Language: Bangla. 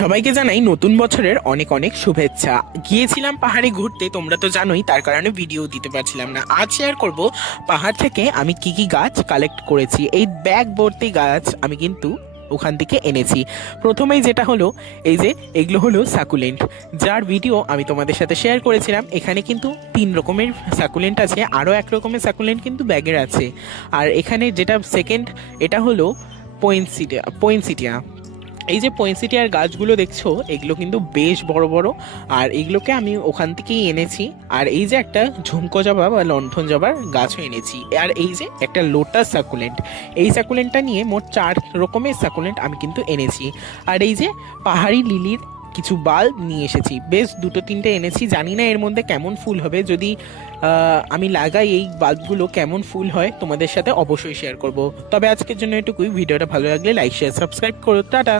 সবাইকে জানাই নতুন বছরের অনেক অনেক শুভেচ্ছা। গিয়েছিলাম পাহাড়ে ঘুরতে, তোমরা তো জানোই, তার কারণে ভিডিও দিতে পারছিলাম না। আজ শেয়ার করব পাহাড় থেকে আমি কি কি গাছ কালেক্ট করেছি। এই ব্যাগ ভর্তি গাছ আমি কিন্তু ওখান থেকে এনেছি। প্রথমেই যেটা হলো, এই যে এগুলো হলো সাকুলেন্ট, যার ভিডিও আমি তোমাদের সাথে শেয়ার করেছিলাম। এখানে কিন্তু 3 রকমের সাকুলেন্ট আছে, আরও 1 রকমের সাকুলেন্ট কিন্তু ব্যাগের আছে। আর এখানে যেটা সেকেন্ড, এটা হলো পয়েনসিটিয়া। এই যে পয়েনসিটিয়ার গাছগুলো দেখছো, এগুলো কিন্তু বেশ বড় বড়, আর এগুলোকে আমি ওখান থেকেই এনেছি। আর এই যে একটা ঝুমকো জবা বা লণ্ঠন জবার গাছও এনেছি। আর এই যে একটা লোটাস সাকুলেন্ট, এই সাকুলেন্টটা নিয়ে মোট 4 রকমের সাকুলেন্ট আমি কিন্তু এনেছি। আর এই যে পাহাড়ি লিলির কিছু বাল্ব নিয়ে এসেছি, বেশ 2-3টে এনেছি। জানি না এর মধ্যে কেমন ফুল হবে, যদি আমি লাগাই এই বাল্বগুলো কেমন ফুল হয় তোমাদের সাথে অবশ্যই শেয়ার করব। তবে আজকের জন্য এটুকুই। ভিডিওটা ভালো লাগলে লাইক শেয়ার সাবস্ক্রাইব করো। টাটা।